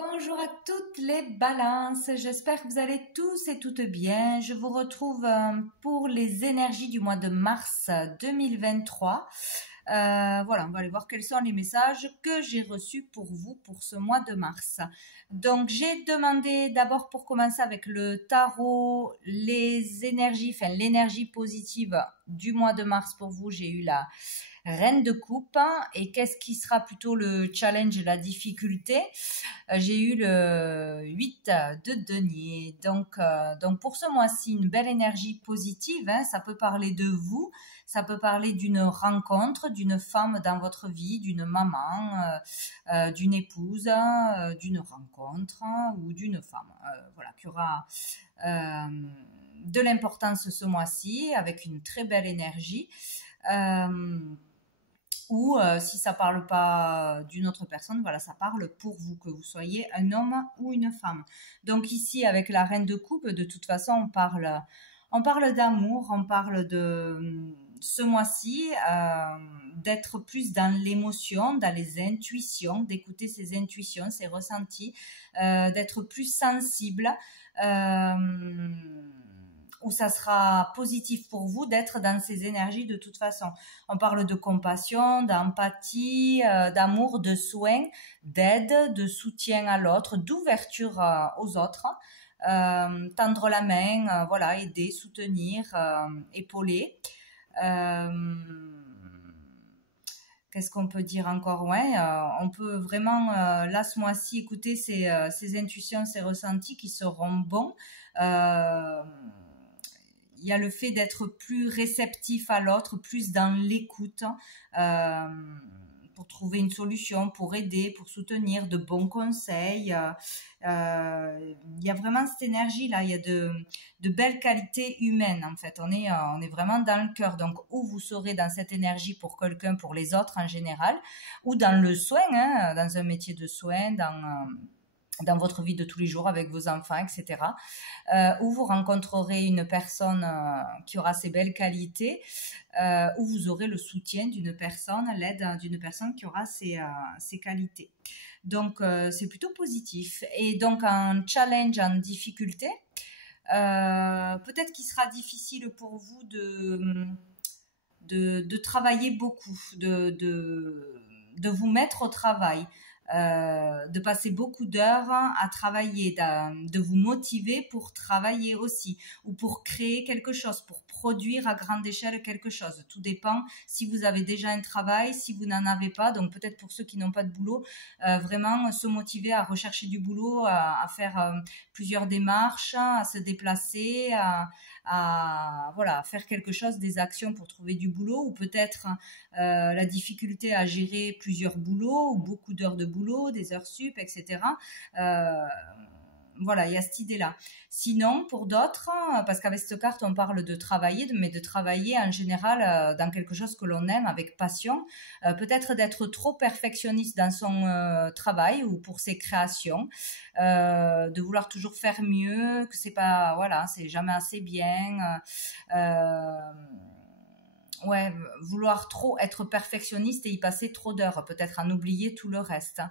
Bonjour à toutes les balances, j'espère que vous allez tous et toutes bien. Je vous retrouve pour les énergies du mois de mars 2023. Voilà, on va aller voir quels sont les messages que j'ai reçus pour vous pour ce mois de mars. Donc j'ai demandé d'abord pour commencer avec le tarot, les énergies, enfin l'énergie positive du mois de mars pour vous. J'ai eu la Reine de coupe et qu'est-ce qui sera plutôt le challenge, la difficulté. J'ai eu le 8 de denier. Donc pour ce mois-ci, une belle énergie positive. Ça peut parler de vous, ça peut parler d'une rencontre, d'une femme dans votre vie, d'une maman, d'une épouse, d'une rencontre ou d'une femme. Voilà, qui aura de l'importance ce mois-ci avec une très belle énergie. Ou si ça parle pas d'une autre personne, voilà, ça parle pour vous, que vous soyez un homme ou une femme. Donc ici, avec la reine de coupe, de toute façon, on parle d'amour, on parle de ce mois-ci, d'être plus dans l'émotion, dans les intuitions, d'écouter ses intuitions, ses ressentis, d'être plus sensible. Où ça sera positif pour vous d'être dans ces énergies de toute façon. On parle de compassion, d'empathie, d'amour, de soin, d'aide, de soutien à l'autre, d'ouverture aux autres, tendre la main, voilà, aider, soutenir, épauler. Qu'est-ce qu'on peut dire encore? Ouais, on peut vraiment, là, ce mois-ci, écouter ses intuitions, ses ressentis qui seront bons. Il y a le fait d'être plus réceptif à l'autre, plus dans l'écoute, pour trouver une solution, pour aider, pour soutenir, de bons conseils. Il y a vraiment cette énergie-là, il y a de belles qualités humaines en fait. On est vraiment dans le cœur. Donc, où vous serez dans cette énergie pour quelqu'un, pour les autres en général, ou dans le soin, dans un métier de soin, dans votre vie de tous les jours avec vos enfants, etc. Où vous rencontrerez une personne qui aura ces belles qualités, où vous aurez le soutien d'une personne, l'aide d'une personne qui aura ces qualités. Donc, c'est plutôt positif. Et donc, un challenge en difficulté, peut-être qu'il sera difficile pour vous de travailler beaucoup, de vous mettre au travail. De passer beaucoup d'heures à travailler, de vous motiver pour travailler aussi, ou pour créer quelque chose, pour produire à grande échelle quelque chose. Tout dépend si vous avez déjà un travail, si vous n'en avez pas. Donc peut-être pour ceux qui n'ont pas de boulot, vraiment se motiver à rechercher du boulot, à faire plusieurs démarches, à se déplacer, voilà, faire quelque chose, des actions pour trouver du boulot, ou peut-être la difficulté à gérer plusieurs boulots ou beaucoup d'heures de boulot, des heures sup, etc. Voilà, il y a cette idée-là. Sinon, pour d'autres, parce qu'avec cette carte, on parle de travailler, mais de travailler en général dans quelque chose que l'on aime, avec passion. Peut-être d'être trop perfectionniste dans son travail ou pour ses créations, de vouloir toujours faire mieux, que c'est pas, voilà, c'est jamais assez bien. Ouais, vouloir trop être perfectionniste et y passer trop d'heures, peut-être en oublier tout le reste.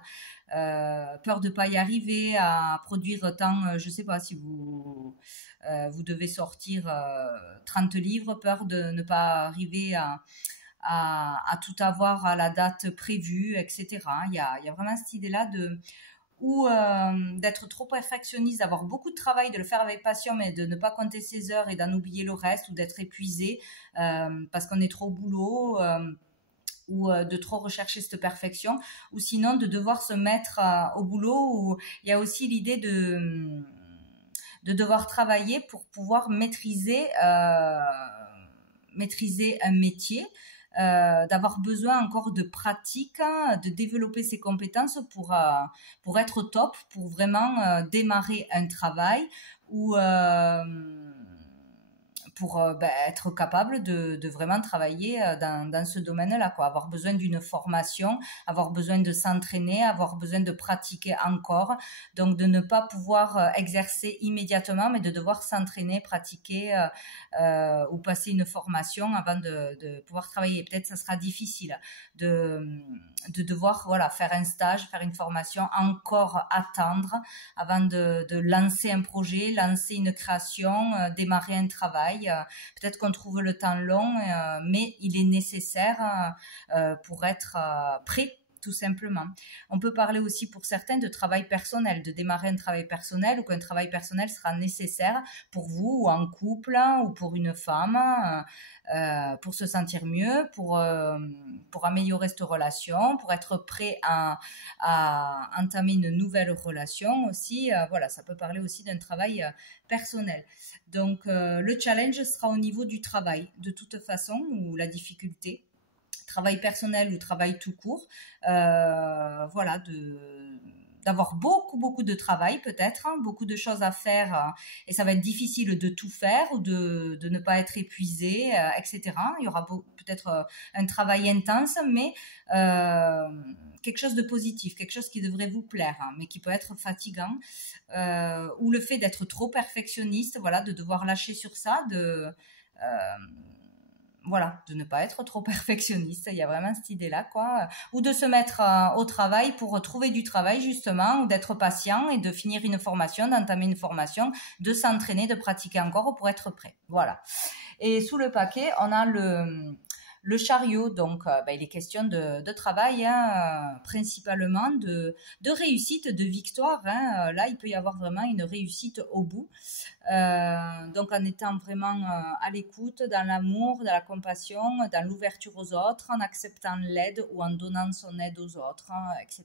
Peur de pas y arriver à produire tant, je sais pas si vous devez sortir 30 livres, peur de ne pas arriver à tout avoir à la date prévue, etc. Il y a vraiment cette idée-là ou d'être trop perfectionniste, d'avoir beaucoup de travail, de le faire avec passion, mais de ne pas compter ses heures et d'en oublier le reste, ou d'être épuisé parce qu'on est trop au boulot, ou de trop rechercher cette perfection, ou sinon de devoir se mettre au boulot, où il y a aussi l'idée de devoir travailler pour pouvoir maîtriser un métier, d'avoir besoin encore de pratique, de développer ses compétences pour être au top, pour vraiment démarrer un travail, ou pour être capable de vraiment travailler dans ce domaine-là, quoi. Avoir besoin d'une formation, avoir besoin de s'entraîner, avoir besoin de pratiquer encore, donc de ne pas pouvoir exercer immédiatement, mais de devoir s'entraîner, pratiquer ou passer une formation avant de pouvoir travailler. Peut-être ça sera difficile de devoir voilà faire un stage, faire une formation, encore attendre avant de lancer un projet, lancer une création, démarrer un travail. Peut-être qu'on trouve le temps long, mais il est nécessaire pour être prêt, tout simplement. On peut parler aussi pour certains de travail personnel, de démarrer un travail personnel, ou qu'un travail personnel sera nécessaire pour vous, ou en couple, ou pour une femme, pour se sentir mieux, pour améliorer cette relation, pour être prêt à entamer une nouvelle relation aussi. Voilà, ça peut parler aussi d'un travail personnel. Donc, le challenge sera au niveau du travail, de toute façon, ou la difficulté. Travail personnel ou travail tout court, voilà, d'avoir beaucoup de travail peut-être, hein, beaucoup de choses à faire, et ça va être difficile de tout faire ou de ne pas être épuisé, etc. Il y aura peut-être un travail intense, mais quelque chose de positif, quelque chose qui devrait vous plaire, hein, mais qui peut être fatigant, ou le fait d'être trop perfectionniste, voilà, de devoir lâcher sur ça, voilà, de ne pas être trop perfectionniste, il y a vraiment cette idée-là, quoi. Ou de se mettre au travail pour trouver du travail, justement, ou d'être patient et de finir une formation, d'entamer une formation, de s'entraîner, de pratiquer encore pour être prêt. Voilà. Et sous le paquet, on a le chariot, donc il est question de travail, hein, principalement de réussite, de victoire, hein. Là, il peut y avoir vraiment une réussite au bout. Donc en étant vraiment à l'écoute, dans l'amour, dans la compassion, dans l'ouverture aux autres, en acceptant l'aide ou en donnant son aide aux autres, hein, etc.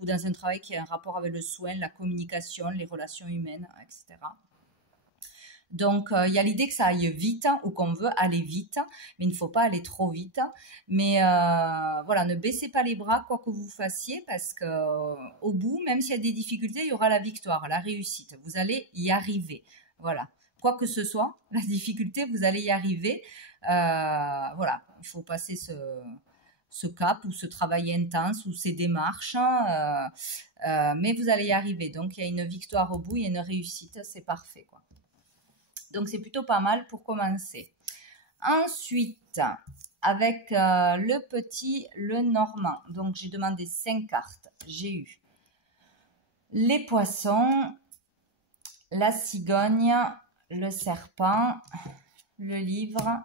Ou dans un travail qui a un rapport avec le soin, la communication, les relations humaines, etc. Donc, il y a l'idée que ça aille vite, ou qu'on veut aller vite, mais il ne faut pas aller trop vite. Mais voilà, ne baissez pas les bras, quoi que vous fassiez, parce que au bout, même s'il y a des difficultés, il y aura la victoire, la réussite. Vous allez y arriver. Voilà. Quoi que ce soit, la difficulté, vous allez y arriver. Voilà, il faut passer ce cap ou ce travail intense ou ces démarches, mais vous allez y arriver. Donc, il y a une victoire au bout, il y a une réussite, c'est parfait, quoi. Donc, c'est plutôt pas mal pour commencer. Ensuite, avec le normand. Donc, j'ai demandé 5 cartes. J'ai eu les poissons, la cigogne, le serpent, le livre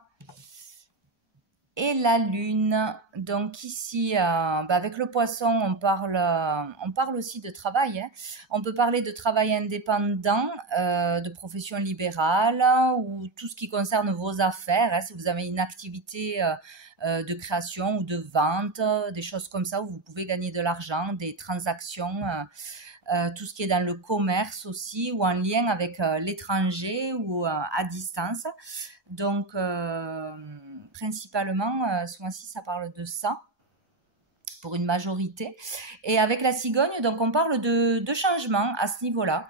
et la lune. Donc ici, avec le poisson, on parle aussi de travail, hein. On peut parler de travail indépendant, de profession libérale, ou tout ce qui concerne vos affaires, hein. Si vous avez une activité de création ou de vente, des choses comme ça où vous pouvez gagner de l'argent, des transactions, tout ce qui est dans le commerce aussi, ou en lien avec l'étranger ou à distance. Donc, principalement, ce mois-ci, ça parle de ça, pour une majorité. Et avec la cigogne, donc on parle de changement à ce niveau-là.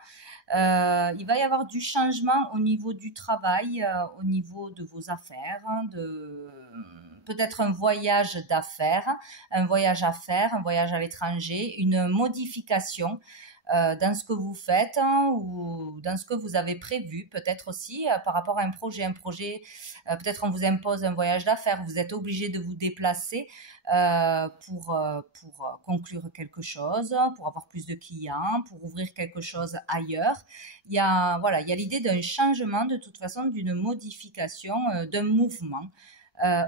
Il va y avoir du changement au niveau du travail, au niveau de vos affaires, hein, peut-être un voyage d'affaires, un voyage à faire, un voyage à l'étranger, une modification dans ce que vous faites, hein, ou dans ce que vous avez prévu, peut-être aussi par rapport à un projet. Peut-être on vous impose un voyage d'affaires, vous êtes obligé de vous déplacer pour conclure quelque chose, pour avoir plus de clients, pour ouvrir quelque chose ailleurs. Il y a l'idée d'un changement, de toute façon, d'une modification, d'un mouvement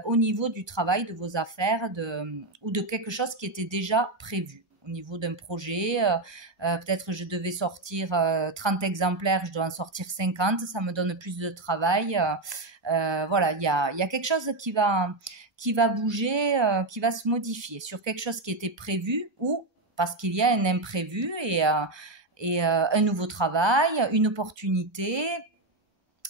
au niveau du travail, de vos affaires, ou de quelque chose qui était déjà prévu. Au niveau d'un projet, peut-être je devais sortir 30 exemplaires, je dois en sortir 50, ça me donne plus de travail. Voilà, il y a quelque chose qui va bouger, qui va se modifier sur quelque chose qui était prévu, ou parce qu'il y a un imprévu et un nouveau travail, une opportunité,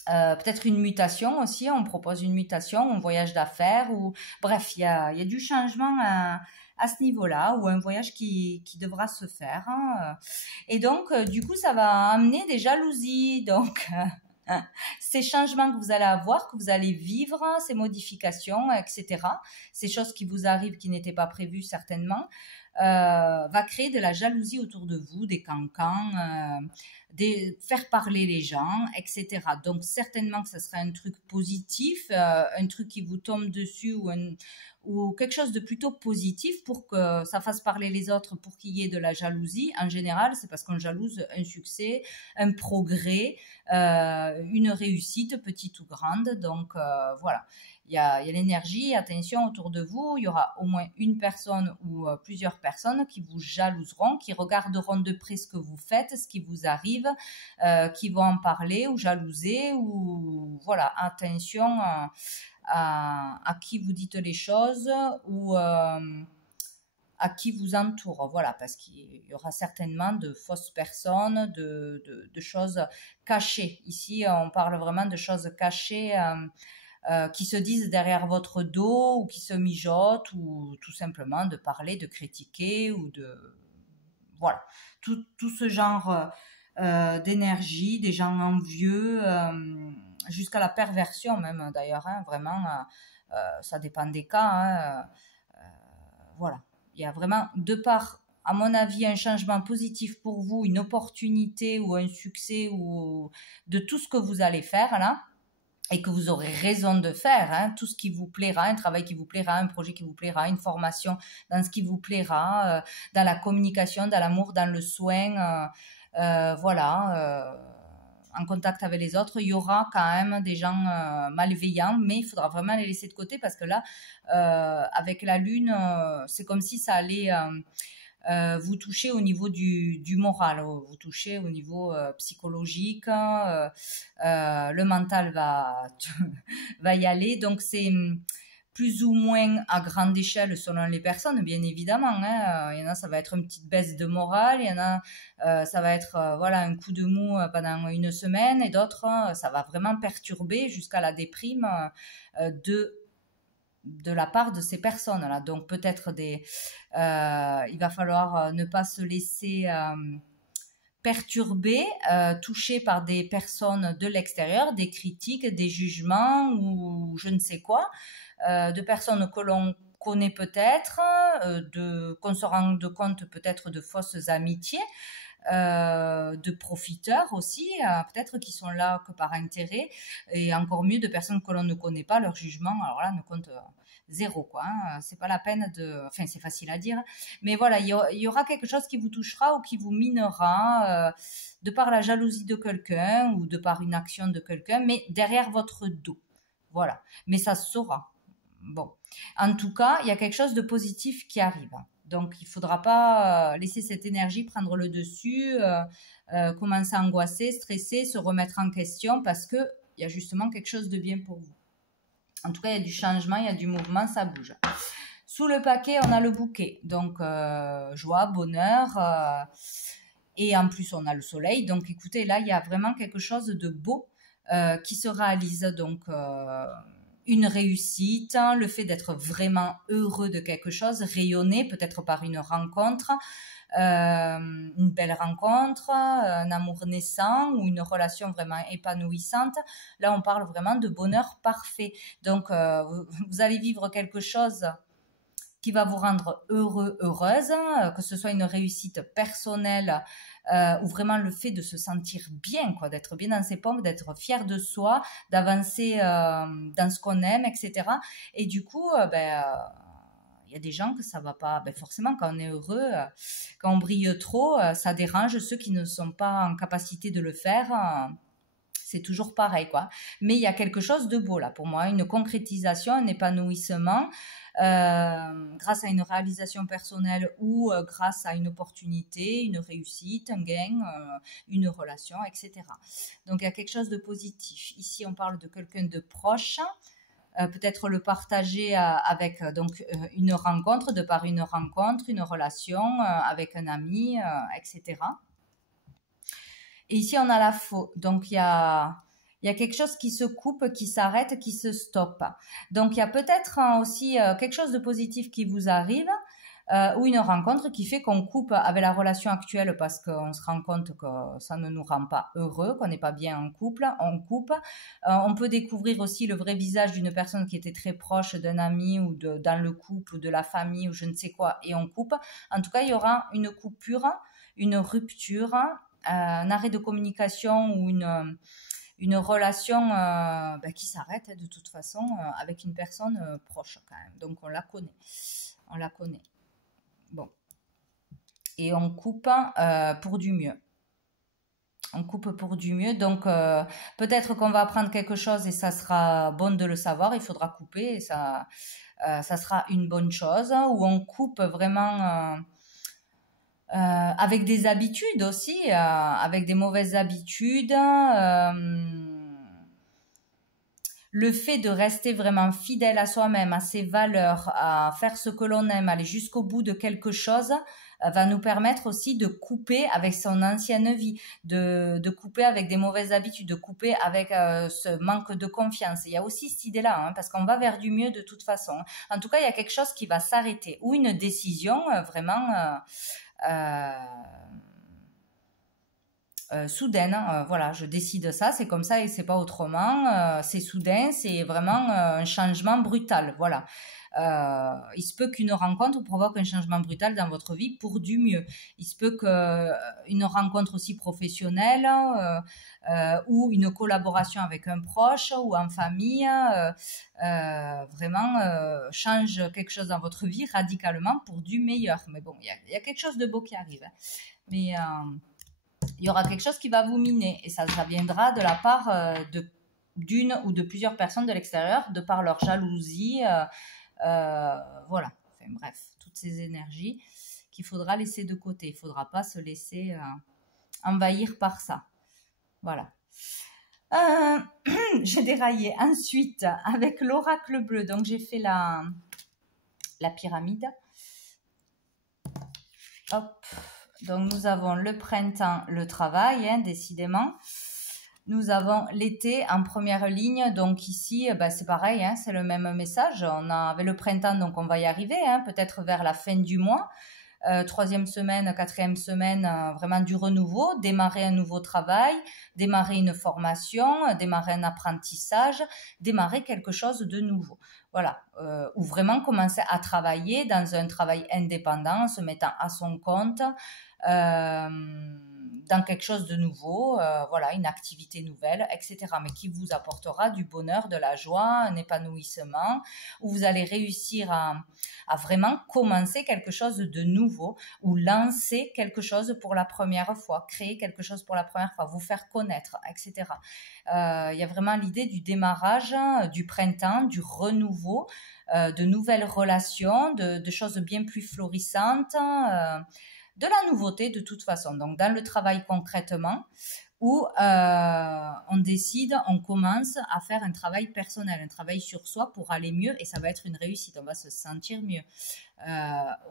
peut-être une mutation aussi. On propose une mutation, un voyage d'affaires, ou bref, il y a du changement à ce niveau-là, ou un voyage qui devra se faire, hein. Et donc, du coup, ça va amener des jalousies. Donc, ces changements que vous allez avoir, que vous allez vivre, ces modifications, etc., ces choses qui vous arrivent qui n'étaient pas prévues certainement, va créer de la jalousie autour de vous, des cancans, faire parler les gens, etc. Donc certainement que ce serait un truc positif, un truc qui vous tombe dessus ou quelque chose de plutôt positif pour que ça fasse parler les autres, pour qu'il y ait de la jalousie. En général, c'est parce qu'on jalouse un succès, un progrès, une réussite, petite ou grande. Donc voilà. Il y a l'énergie, attention autour de vous, il y aura au moins une personne ou plusieurs personnes qui vous jalouseront, qui regarderont de près ce que vous faites, ce qui vous arrive, qui vont en parler ou jalouser, ou voilà, attention à qui vous dites les choses ou à qui vous entoure, voilà, parce qu'il y aura certainement de fausses personnes, de choses cachées. Ici, on parle vraiment de choses cachées qui se disent derrière votre dos ou qui se mijotent ou tout simplement de parler, de critiquer ou de... Voilà, tout ce genre d'énergie, des gens envieux, jusqu'à la perversion même d'ailleurs, hein, vraiment, ça dépend des cas. Hein, voilà, il y a vraiment, de part, à mon avis, un changement positif pour vous, une opportunité ou un succès ou de tout ce que vous allez faire là, et que vous aurez raison de faire, hein, tout ce qui vous plaira, un travail qui vous plaira, un projet qui vous plaira, une formation dans ce qui vous plaira, dans la communication, dans l'amour, dans le soin, voilà, en contact avec les autres. Il y aura quand même des gens malveillants, mais il faudra vraiment les laisser de côté parce que là, avec la lune, c'est comme si ça allait... vous touchez au niveau du moral, vous touchez au niveau psychologique, le mental va y aller, donc c'est plus ou moins à grande échelle selon les personnes, bien évidemment. Hein. Il y en a, ça va être une petite baisse de morale, il y en a, ça va être voilà, un coup de mou pendant une semaine, et d'autres, ça va vraiment perturber jusqu'à la déprime de la part de ces personnes-là. Donc peut-être il va falloir ne pas se laisser perturber, toucher par des personnes de l'extérieur, des critiques, des jugements ou je ne sais quoi, de personnes que l'on connaît peut-être, qu'on se rende compte peut-être de fausses amitiés, de profiteurs aussi, peut-être qui sont là que par intérêt, et encore mieux de personnes que l'on ne connaît pas, leur jugement, alors là, ne compte zéro, quoi. Hein. C'est pas la peine de... Enfin, c'est facile à dire, mais voilà, il y aura quelque chose qui vous touchera ou qui vous minera, de par la jalousie de quelqu'un ou de par une action de quelqu'un, mais derrière votre dos. Voilà. Mais ça se saura. Bon. En tout cas, il y a quelque chose de positif qui arrive. Donc, il ne faudra pas laisser cette énergie prendre le dessus, commencer à angoisser, stresser, se remettre en question parce qu'il y a justement quelque chose de bien pour vous. En tout cas, il y a du changement, il y a du mouvement, ça bouge. Sous le paquet, on a le bouquet. Donc, joie, bonheur. Et en plus, on a le soleil. Donc, écoutez, là, il y a vraiment quelque chose de beau qui se réalise. Donc, une réussite, le fait d'être vraiment heureux de quelque chose, rayonner peut-être par une rencontre, une belle rencontre, un amour naissant ou une relation vraiment épanouissante. Là, on parle vraiment de bonheur parfait. Donc, vous allez vivre quelque chose qui va vous rendre heureux, heureuse, que ce soit une réussite personnelle ou vraiment le fait de se sentir bien, quoi, d'être bien dans ses pompes, d'être fier de soi, d'avancer dans ce qu'on aime, etc. Et du coup, il y a des gens que ça va pas, forcément quand on est heureux, quand on brille trop, ça dérange ceux qui ne sont pas en capacité de le faire. C'est toujours pareil, quoi. Mais il y a quelque chose de beau là pour moi, une concrétisation, un épanouissement grâce à une réalisation personnelle ou grâce à une opportunité, une réussite, un gain, une relation, etc. Donc il y a quelque chose de positif. Ici, on parle de quelqu'un de proche. Peut-être le partager avec donc une rencontre, de par une rencontre, une relation avec un ami, etc. Et ici, on a la faux. Donc, il y a quelque chose qui se coupe, qui s'arrête, qui se stoppe. Donc, il y a peut-être aussi quelque chose de positif qui vous arrive, ou une rencontre qui fait qu'on coupe avec la relation actuelle parce qu'on se rend compte que ça ne nous rend pas heureux, qu'on n'est pas bien en couple, on coupe. On peut découvrir aussi le vrai visage d'une personne qui était très proche d'un ami ou dans le couple ou de la famille ou je ne sais quoi, et on coupe. En tout cas, il y aura une coupure, une rupture, un arrêt de communication ou une relation qui s'arrête de toute façon avec une personne proche quand même. Donc on la connaît. On la connaît. Bon. Et on coupe pour du mieux. On coupe pour du mieux. Donc peut-être qu'on va apprendre quelque chose et ça sera bon de le savoir. Il faudra couper et ça sera une bonne chose. Ou on coupe vraiment... avec des habitudes aussi, avec des mauvaises habitudes. Le fait de rester vraiment fidèle à soi-même, à ses valeurs, à faire ce que l'on aime, aller jusqu'au bout de quelque chose, va nous permettre aussi de couper avec son ancienne vie, de couper avec des mauvaises habitudes, de couper avec ce manque de confiance. Il y a aussi cette idée-là, hein, parce qu'on va vers du mieux de toute façon. En tout cas, il y a quelque chose qui va s'arrêter, ou une décision vraiment... soudaine, voilà, je décide ça, c'est comme ça et c'est pas autrement, c'est soudain, c'est vraiment un changement brutal, voilà. Il se peut qu'une rencontre provoque un changement brutal dans votre vie pour du mieux. Il se peut qu'une rencontre aussi professionnelle ou une collaboration avec un proche ou en famille vraiment change quelque chose dans votre vie radicalement pour du meilleur. Mais bon, il y a quelque chose de beau qui arrive. Hein. Mais il y aura quelque chose qui va vous miner et ça viendra de la part d'une ou de plusieurs personnes de l'extérieur, de par leur jalousie, voilà. Enfin, bref, toutes ces énergies qu'il faudra laisser de côté. Il ne faudra pas se laisser envahir par ça. Voilà. J'ai déraillé. Ensuite, avec l'oracle bleu, donc j'ai fait la pyramide. Hop. Donc, nous avons le printemps, le travail, hein, décidément. Nous avons l'été en première ligne. Donc, ici, c'est pareil, hein, c'est le même message. On avait le printemps, donc on va y arriver, hein, peut-être vers la fin du mois. Troisième semaine, quatrième semaine, vraiment du renouveau, démarrer un nouveau travail, démarrer une formation, démarrer un apprentissage, démarrer quelque chose de nouveau. Voilà, ou vraiment commencer à travailler dans un travail indépendant, en se mettant à son compte, dans quelque chose de nouveau, voilà, une activité nouvelle, etc. Mais qui vous apportera du bonheur, de la joie, un épanouissement, où vous allez réussir à vraiment commencer quelque chose de nouveau, ou lancer quelque chose pour la première fois, créer quelque chose pour la première fois, vous faire connaître, etc. Il y a vraiment l'idée du démarrage, du printemps, du renouveau, de nouvelles relations, de choses bien plus florissantes, de la nouveauté de toute façon. Donc dans le travail concrètement, où on décide, on commence à faire un travail personnel, un travail sur soi pour aller mieux et ça va être une réussite, on va se sentir mieux.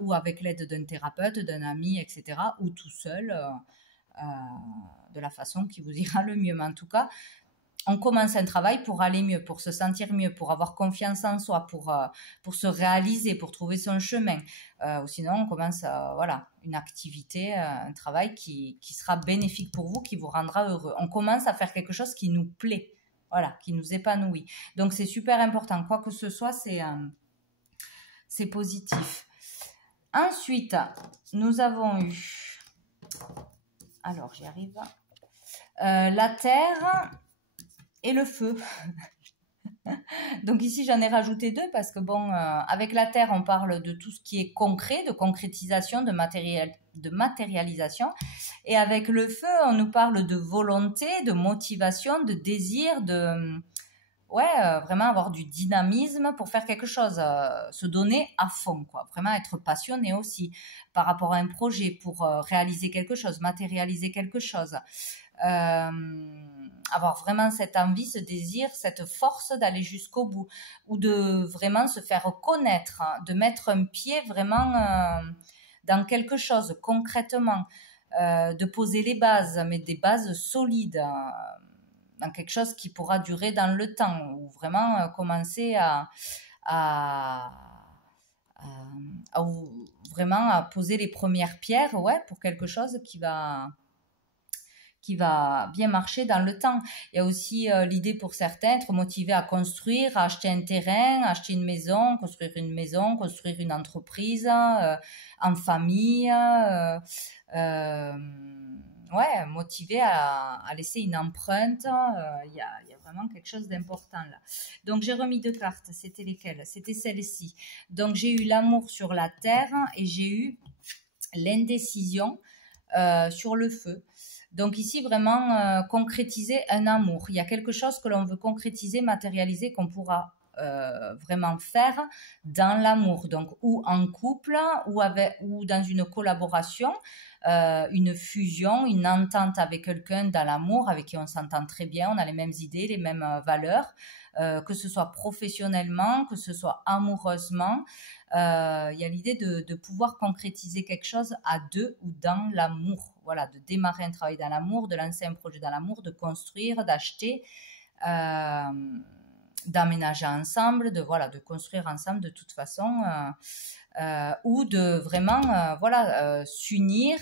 Ou avec l'aide d'un thérapeute, d'un ami, etc. Ou tout seul, de la façon qui vous ira le mieux. Mais en tout cas, on commence un travail pour aller mieux, pour se sentir mieux, pour avoir confiance en soi, pour se réaliser, pour trouver son chemin. Ou sinon, on commence voilà, une activité, un travail qui sera bénéfique pour vous, qui vous rendra heureux. On commence à faire quelque chose qui nous plaît, voilà, qui nous épanouit. Donc, c'est super important. Quoi que ce soit, c'est positif. Ensuite, nous avons eu... Alors, j'y arrive. La terre... et le feu. Donc ici, j'en ai rajouté deux parce que bon, avec la terre, on parle de tout ce qui est concret, de concrétisation, de matérialisation. Et avec le feu, on nous parle de volonté, de motivation, de désir, vraiment avoir du dynamisme pour faire quelque chose, se donner à fond, quoi. Vraiment être passionné aussi par rapport à un projet pour réaliser quelque chose, matérialiser quelque chose. Avoir vraiment cette envie, ce désir, cette force d'aller jusqu'au bout ou de vraiment se faire connaître, hein, de mettre un pied vraiment dans quelque chose concrètement, de poser les bases, mais des bases solides, dans quelque chose qui pourra durer dans le temps ou vraiment commencer à vraiment à poser les premières pierres, ouais, pour quelque chose qui va bien marcher dans le temps. Il y a aussi l'idée pour certains, être motivé à construire, à acheter un terrain, acheter une maison, construire une entreprise en famille. Ouais, motivé à laisser une empreinte. Il y a vraiment quelque chose d'important là. Donc j'ai remis 2 cartes. C'était lesquelles? C'était celle-ci. Donc j'ai eu l'amour sur la terre et j'ai eu l'indécision sur le feu. Donc ici, vraiment concrétiser un amour. Il y a quelque chose que l'on veut concrétiser, matérialiser, qu'on pourra vraiment faire dans l'amour. Donc, ou en couple, ou dans une collaboration, une fusion, une entente avec quelqu'un dans l'amour, avec qui on s'entend très bien, on a les mêmes idées, les mêmes valeurs, que ce soit professionnellement, que ce soit amoureusement. Il y a l'idée de pouvoir concrétiser quelque chose à deux ou dans l'amour. Voilà, de démarrer un travail dans l'amour, de lancer un projet dans l'amour, de construire, d'acheter, d'aménager ensemble, de construire ensemble de toute façon, ou de vraiment s'unir,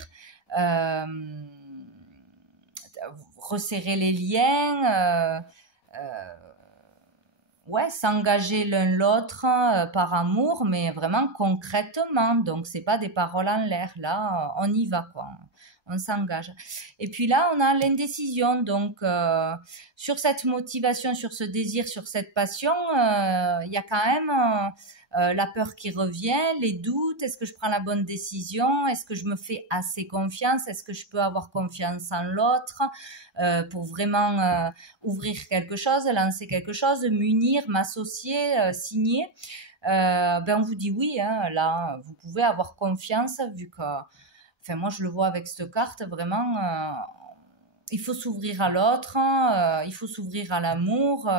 resserrer les liens. Ouais, s'engager l'un l'autre par amour, mais vraiment concrètement. Donc, c'est pas des paroles en l'air. Là, on y va, quoi. On s'engage. Et puis là, on a l'indécision. Donc, sur cette motivation, sur ce désir, sur cette passion, il y a quand même la peur qui revient, les doutes. Est-ce que je prends la bonne décision? Est-ce que je me fais assez confiance? Est-ce que je peux avoir confiance en l'autre pour vraiment ouvrir quelque chose, lancer quelque chose, m'unir, m'associer, signer? On vous dit oui, hein, là, vous pouvez avoir confiance vu que, enfin, moi, je le vois avec cette carte, vraiment, il faut s'ouvrir à l'autre, il faut s'ouvrir à l'amour,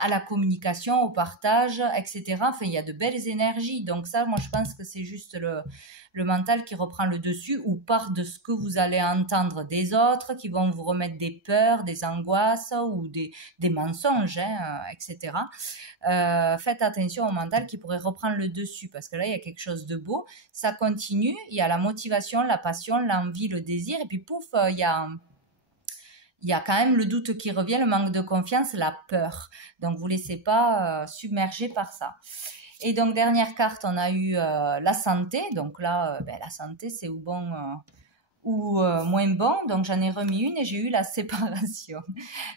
à la communication, au partage, etc. Enfin, il y a de belles énergies. Donc ça, moi, je pense que c'est juste le mental qui reprend le dessus ou part de ce que vous allez entendre des autres qui vont vous remettre des peurs, des angoisses ou des mensonges, hein, etc. Faites attention au mental qui pourrait reprendre le dessus parce que là, il y a quelque chose de beau. Ça continue, il y a la motivation, la passion, l'envie, le désir et puis pouf, il y a quand même le doute qui revient, le manque de confiance, la peur. Donc, vous ne laissez pas submerger par ça. Et donc, dernière carte, on a eu la santé. Donc là, la santé, c'est ou bon ou moins bon. Donc, j'en ai remis une et j'ai eu la séparation.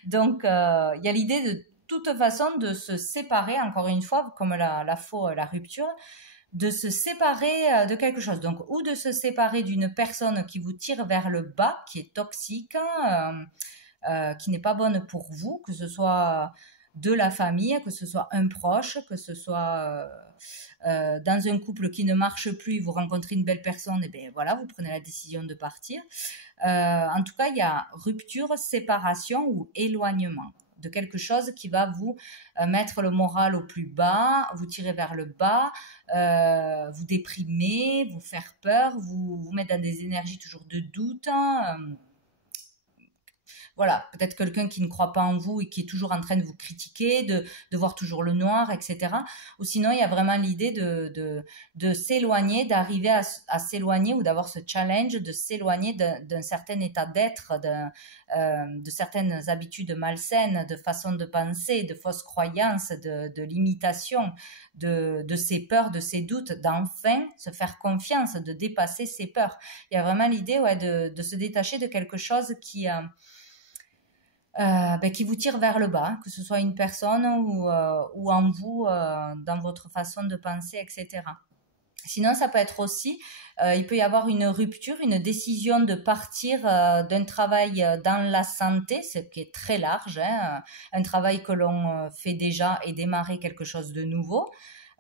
Donc, il y a l'idée de toute façon de se séparer, encore une fois, comme la rupture, de se séparer de quelque chose. Donc, ou de se séparer d'une personne qui vous tire vers le bas, qui est toxique, qui n'est pas bonne pour vous, que ce soit de la famille, que ce soit un proche, que ce soit dans un couple qui ne marche plus, vous rencontrez une belle personne, et bien voilà, vous prenez la décision de partir. En tout cas, il y a rupture, séparation ou éloignement de quelque chose qui va vous mettre le moral au plus bas, vous tirer vers le bas, vous déprimer, vous faire peur, vous mettre dans des énergies toujours de doute. Voilà, peut-être quelqu'un qui ne croit pas en vous et qui est toujours en train de vous critiquer, de voir toujours le noir, etc. Ou sinon, il y a vraiment l'idée de s'éloigner, d'arriver à s'éloigner ou d'avoir ce challenge de s'éloigner d'un certain état d'être, de certaines habitudes malsaines, de façon de penser, de fausses croyances, de limitations, de ses peurs, de ses doutes, d'enfin se faire confiance, de dépasser ses peurs. Il y a vraiment l'idée de se détacher de quelque chose qui vous tire vers le bas, que ce soit une personne ou en vous, dans votre façon de penser, etc. Sinon, ça peut être aussi, il peut y avoir une rupture, une décision de partir d'un travail dans la santé, ce qui est très large, hein, un travail que l'on fait déjà et démarrer quelque chose de nouveau.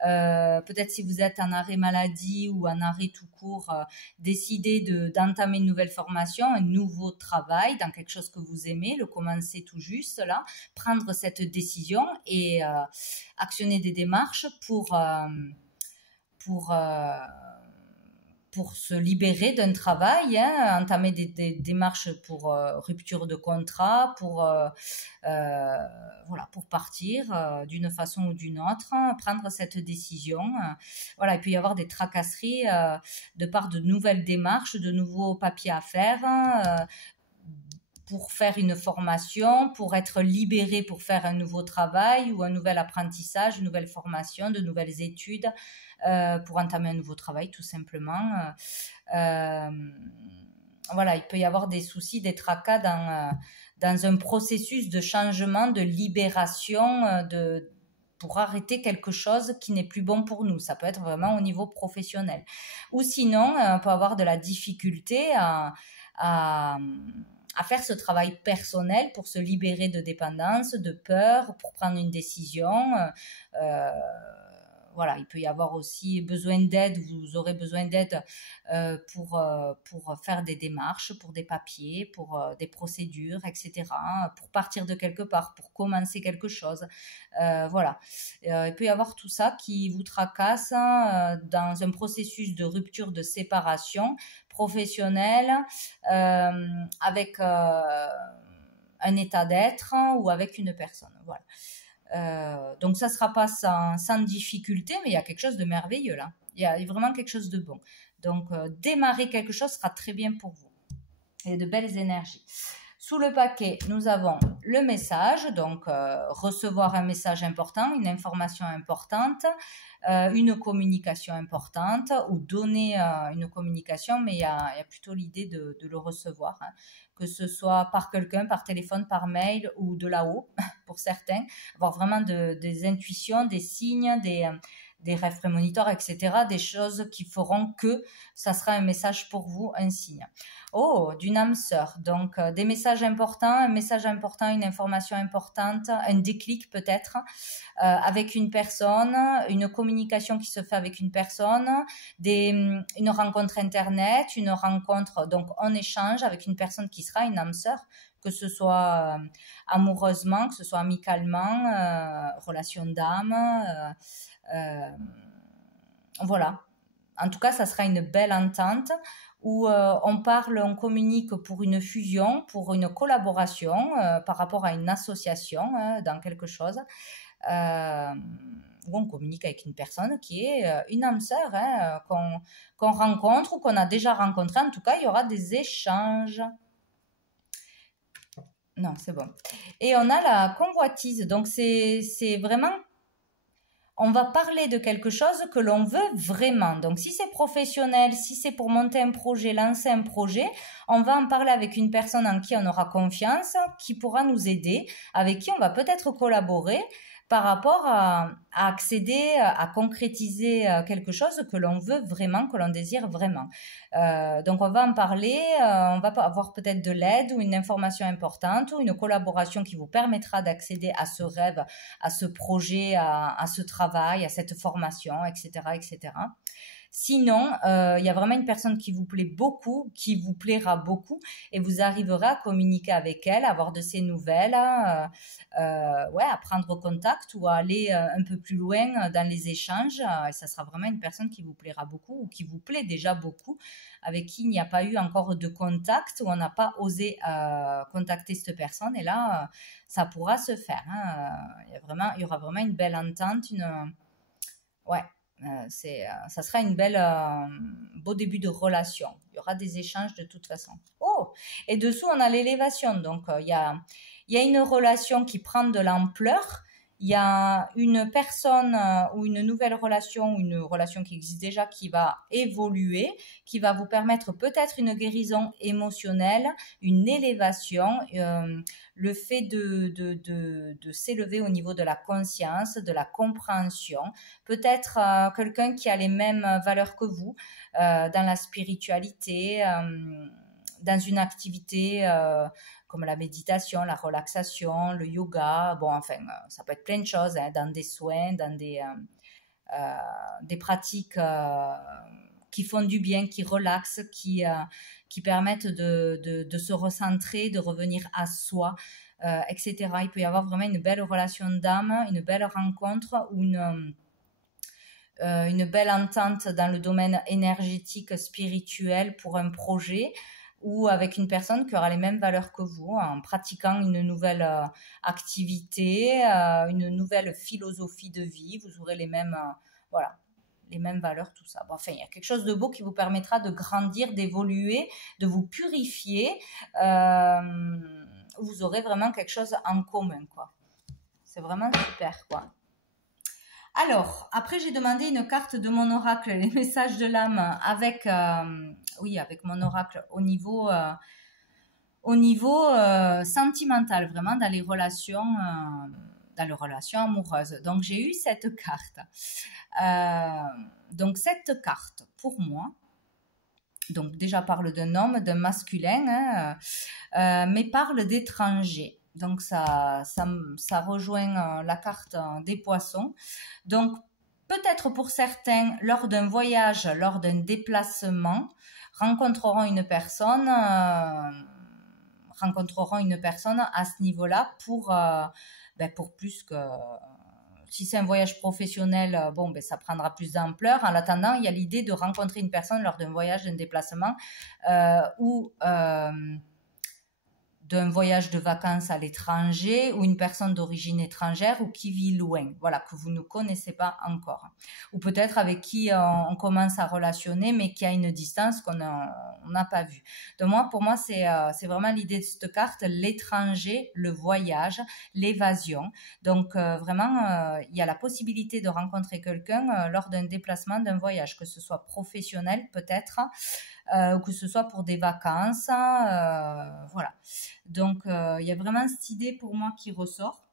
Peut-être si vous êtes en arrêt maladie ou en arrêt tout court, décider d'entamer une nouvelle formation, un nouveau travail dans quelque chose que vous aimez, le commencer tout juste là, prendre cette décision et actionner des démarches pour pour se libérer d'un travail, hein, entamer des démarches pour rupture de contrat, voilà, pour partir d'une façon ou d'une autre, prendre cette décision. Voilà, il peut y avoir des tracasseries de part de nouvelles démarches, de nouveaux papiers à faire. Pour faire une formation, pour être libéré pour faire un nouveau travail ou un nouvel apprentissage, une nouvelle formation, de nouvelles études, pour entamer un nouveau travail tout simplement. Voilà, il peut y avoir des soucis, des tracas dans un processus de changement, de libération, pour arrêter quelque chose qui n'est plus bon pour nous. Ça peut être vraiment au niveau professionnel. Ou sinon, on peut avoir de la difficulté à faire ce travail personnel pour se libérer de dépendance, de peur, pour prendre une décision. Voilà, il peut y avoir aussi besoin d'aide, vous aurez besoin d'aide pour faire des démarches, pour des papiers, pour des procédures, etc., pour partir de quelque part, pour commencer quelque chose. Voilà, il peut y avoir tout ça qui vous tracasse dans un processus de rupture, de séparation professionnelle, avec un état d'être ou avec une personne. Voilà. Donc ça ne sera pas sans difficulté, mais il y a quelque chose de merveilleux là. Il y a vraiment quelque chose de bon. Donc démarrer quelque chose sera très bien pour vous. Et de belles énergies. Sous le paquet, nous avons le message, donc recevoir un message important, une information importante, une communication importante ou donner une communication, mais il y a plutôt l'idée de le recevoir, hein, que ce soit par quelqu'un, par téléphone, par mail ou de là-haut, pour certains, avoir vraiment des intuitions, des signes, des rêves prémonitoires, etc., des choses qui feront que ça sera un message pour vous, un signe. Oh, d'une âme sœur, donc des messages importants, un message important, une information importante, un déclic peut-être, avec une personne, une communication qui se fait avec une personne, une rencontre internet, une rencontre, donc en échange avec une personne qui sera une âme sœur, que ce soit amoureusement, que ce soit amicalement, relation d'âme, voilà. En tout cas, ça sera une belle entente où on communique pour une fusion, pour une collaboration par rapport à une association dans quelque chose, où on communique avec une personne qui est une âme sœur, hein, qu'on rencontre ou qu'on a déjà rencontré. En tout cas, il y aura des échanges. Non, c'est bon. Et on a la convoitise. Donc, c'est vraiment... On va parler de quelque chose que l'on veut vraiment. Donc, si c'est professionnel, si c'est pour monter un projet, lancer un projet, on va en parler avec une personne en qui on aura confiance, qui pourra nous aider, avec qui on va peut-être collaborer par rapport à accéder, à concrétiser quelque chose que l'on veut vraiment, que l'on désire vraiment. Donc, on va en parler, on va avoir peut-être de l'aide ou une information importante ou une collaboration qui vous permettra d'accéder à ce rêve, à ce projet, à ce travail, à cette formation, etc., etc. Sinon, il y a vraiment une personne qui vous plaît beaucoup, qui vous plaira beaucoup, et vous arriverez à communiquer avec elle, à avoir de ses nouvelles, à prendre contact ou à aller un peu plus loin dans les échanges. Et ça sera vraiment une personne qui vous plaira beaucoup ou qui vous plaît déjà beaucoup, avec qui il n'y a pas eu encore de contact ou on n'a pas osé contacter cette personne. Et là, ça pourra se faire. Hein. Il y aura vraiment une belle entente, ça sera une belle beau début de relation. Il y aura des échanges de toute façon. Oh, et dessous on a l'élévation. Donc il y a une relation qui prend de l'ampleur. Il y a une personne ou une nouvelle relation ou une relation qui existe déjà qui va évoluer, qui va vous permettre peut-être une guérison émotionnelle, une élévation, le fait de s'élever au niveau de la conscience, de la compréhension, peut-être quelqu'un qui a les mêmes valeurs que vous dans la spiritualité, dans une activité comme la méditation, la relaxation, le yoga, bon, enfin, ça peut être plein de choses, hein, dans des soins, dans des pratiques qui font du bien, qui relaxent, qui permettent de se recentrer, de revenir à soi, etc. Il peut y avoir vraiment une belle relation d'âme, une belle rencontre, une belle entente dans le domaine énergétique, spirituel pour un projet, ou avec une personne qui aura les mêmes valeurs que vous, en pratiquant une nouvelle activité, une nouvelle philosophie de vie. Vous aurez les mêmes, voilà, les mêmes valeurs, tout ça. Bon, enfin, il y a quelque chose de beau qui vous permettra de grandir, d'évoluer, de vous purifier. Vous aurez vraiment quelque chose en commun, quoi. C'est vraiment super, quoi. Alors, après, j'ai demandé une carte de mon oracle, les messages de l'âme, avec, oui, avec mon oracle au niveau sentimental, vraiment dans les relations amoureuses. Donc, j'ai eu cette carte. Donc, cette carte, pour moi, donc déjà parle d'un homme, d'un masculin, mais parle d'étranger. Donc, ça rejoint la carte des poissons. Donc, peut-être pour certains, lors d'un voyage, lors d'un déplacement, rencontreront une personne à ce niveau-là pour plus que... Si c'est un voyage professionnel, bon, ben, ça prendra plus d'ampleur. En attendant, il y a l'idée de rencontrer une personne lors d'un voyage, d'un déplacement ou d'un voyage de vacances à l'étranger, ou une personne d'origine étrangère ou qui vit loin, voilà, que vous ne connaissez pas encore. Ou peut-être avec qui on commence à relationner, mais qui a une distance qu'on n'a pas vue. Donc pour moi, c'est vraiment l'idée de cette carte, l'étranger, le voyage, l'évasion. Donc vraiment, il y a la possibilité de rencontrer quelqu'un lors d'un déplacement, d'un voyage, que ce soit professionnel peut-être, ou que ce soit pour des vacances, voilà. Donc, il y a vraiment cette idée pour moi qui ressort.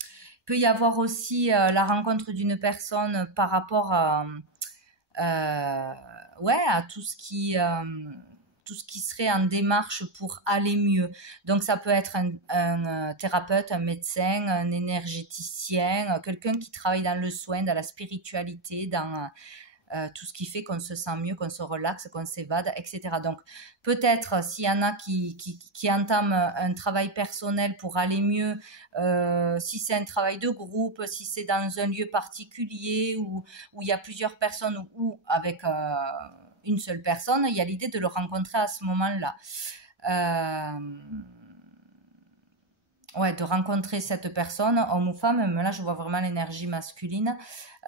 Il peut y avoir aussi la rencontre d'une personne par rapport à tout ce qui serait en démarche pour aller mieux. Donc, ça peut être un thérapeute, un médecin, un énergéticien, quelqu'un qui travaille dans le soin, dans la spiritualité, dans... tout ce qui fait qu'on se sent mieux, qu'on se relaxe, qu'on s'évade, etc. Donc, peut-être s'il y en a qui entament un travail personnel pour aller mieux, si c'est un travail de groupe, si c'est dans un lieu particulier où il y a plusieurs personnes ou avec une seule personne, il y a l'idée de le rencontrer à ce moment-là. De rencontrer cette personne, homme ou femme, mais là je vois vraiment l'énergie masculine,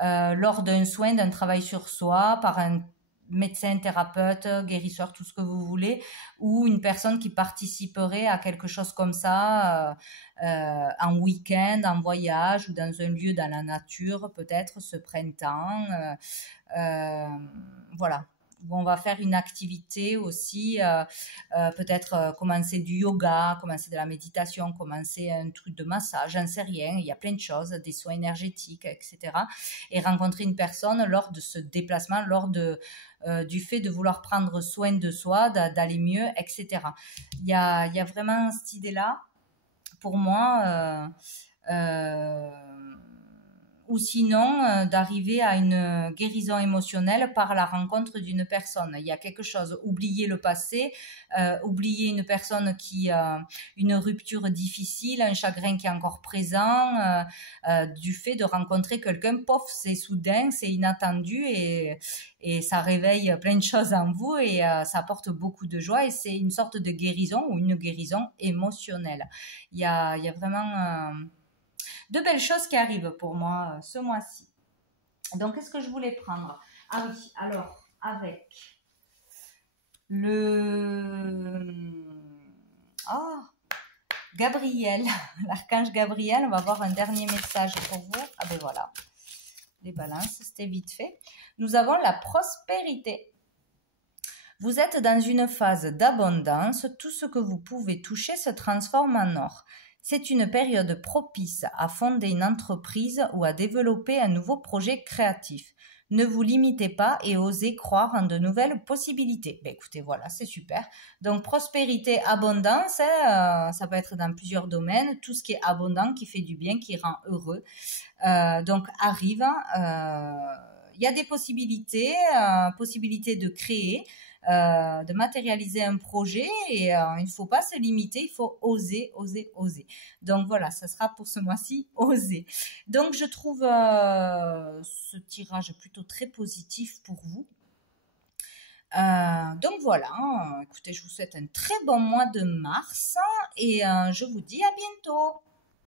lors d'un soin, d'un travail sur soi, par un médecin, thérapeute, guérisseur, tout ce que vous voulez, ou une personne qui participerait à quelque chose comme ça, en week-end, en voyage, ou dans un lieu dans la nature, peut-être ce printemps, voilà. Où on va faire une activité aussi, peut-être commencer du yoga, commencer de la méditation, commencer un truc de massage, j'en sais rien, il y a plein de choses, des soins énergétiques, etc. Et rencontrer une personne lors de ce déplacement, lors du fait de vouloir prendre soin de soi, d'aller mieux, etc. Il y a vraiment cette idée-là, pour moi, ou sinon d'arriver à une guérison émotionnelle par la rencontre d'une personne. Il y a quelque chose, oublier le passé, oublier une personne qui a une rupture difficile, un chagrin qui est encore présent, du fait de rencontrer quelqu'un, pof, c'est soudain, c'est inattendu et ça réveille plein de choses en vous et ça apporte beaucoup de joie et c'est une sorte de guérison ou une guérison émotionnelle. Il y a vraiment... de belles choses qui arrivent pour moi ce mois-ci. Donc, qu'est-ce que je voulais prendre? Ah oui, alors, avec Gabriel, l'archange Gabriel, on va voir un dernier message pour vous. Ah ben voilà, les balances, c'était vite fait. Nous avons la prospérité. Vous êtes dans une phase d'abondance, tout ce que vous pouvez toucher se transforme en or. C'est une période propice à fonder une entreprise ou à développer un nouveau projet créatif. Ne vous limitez pas et osez croire en de nouvelles possibilités. Ben écoutez, voilà, c'est super. Donc, prospérité, abondance, ça peut être dans plusieurs domaines. Tout ce qui est abondant, qui fait du bien, qui rend heureux. Donc, arrive. Il y a des possibilités de créer. de matérialiser un projet et il ne faut pas se limiter, il faut oser, oser, oser. Donc voilà, ça sera pour ce mois-ci, oser. Donc je trouve ce tirage plutôt très positif pour vous. Donc voilà, écoutez, je vous souhaite un très bon mois de mars et je vous dis à bientôt.